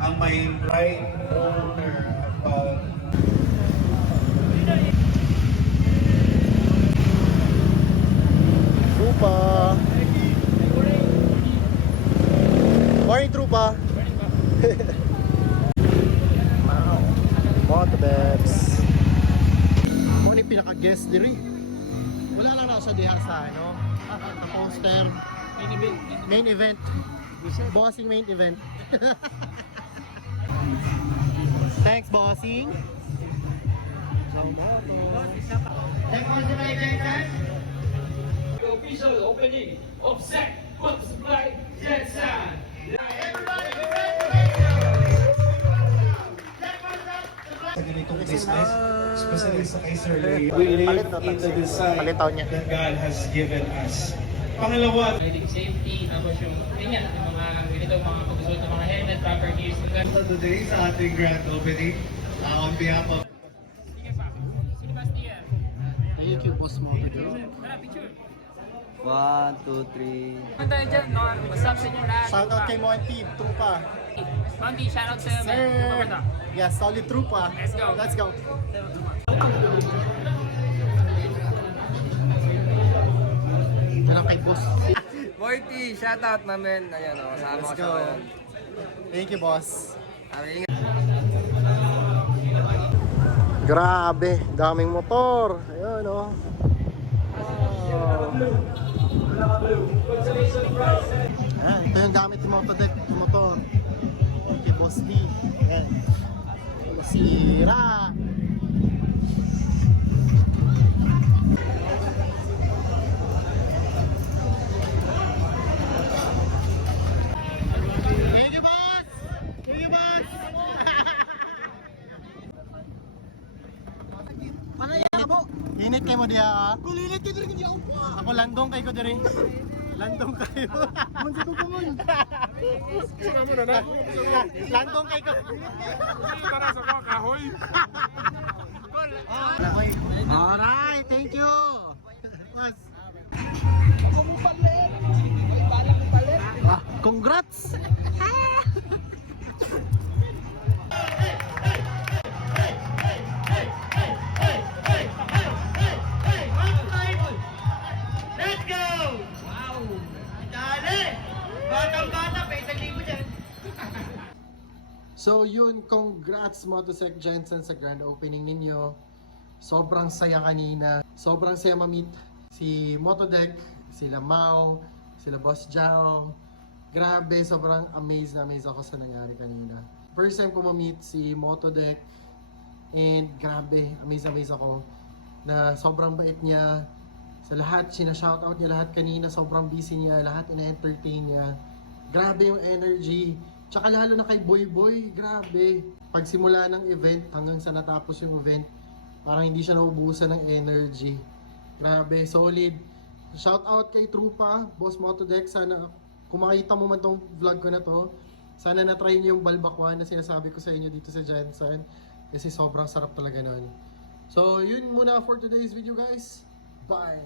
ang may right owner about Trupa. Morning, Trupa. Wow. Motobebs. Morning, pinaka-guest diri. Wala lang ako sa diha sa ano, sa poster. Main event. Bossing main event. Thanks, bossing. The official opening of Zack Water Supply Jetson. sa ganitong business, especially sa kay Sir Leo. We live in the design that God has given us. Pangalawa, Riding safety, tapos yung ganyan, yung mga ganitong mga pagsusuot ng mga helmet, proper gears. so today sa ating grand opening, on behalf of Sige pa. Sino ba siya? Thank you, boss mo. Tara, picture. 1, 2, 3. Punta tayo dyan, no? What's up sa inyo lahat? Shoutout kay Mo and Team, Trupa. Monty, shoutout sa Sir! mga Yes, solid Trupa. Let's go. Let's go. Ano kay boss? Morty, shoutout namin. Ayan o, kasama Let's ko siya go. ngayon. Thank you, boss. Ingat. Grabe, daming motor. Ayun, oh. Ayan, ito yung gamit ng Motodeck, yung motor. Kay Boss D. Ayan. Masira. Thank you, boss! Thank you, boss! Panaya mo! Init kayo mo diya, ah? Kulilit kayo din ako pa! Ako landong kayo ko din. Landong kayo. Munsi ko kumon. Sira mo na na. Landong kayo ko. Tara sa mga kahoy. Alright, thank you! Boss. Ah, congrats! Let's go! Wow! Dali! Batang-bata, pa isang libo dyan. So yun, congrats Motosec Jensen sa grand opening ninyo. Sobrang saya kanina. Sobrang saya ma-meet si Motodeck, sila Mau, sila Boss Jao. Grabe, sobrang amazed ako sa nangyari kanina. First time ko ma-meet si Motodeck and grabe, amazed ako na sobrang bait niya. Sa lahat, sina-shoutout niya lahat kanina, sobrang busy niya, lahat ina-entertain niya. Grabe yung energy. Tsaka lalo na kay Boy Boy, grabe. Pagsimula ng event hanggang sa natapos yung event, parang hindi siya naubusan ng energy. Grabe, solid. Shoutout kay Trupa, Boss Motodeck. Sana kung makita mo man tong vlog ko na to, sana na-try niyo yung balbakwan na sinasabi ko sa inyo dito sa Jensen. Kasi sobrang sarap talaga nun. So, yun muna for today's video, guys. Bye!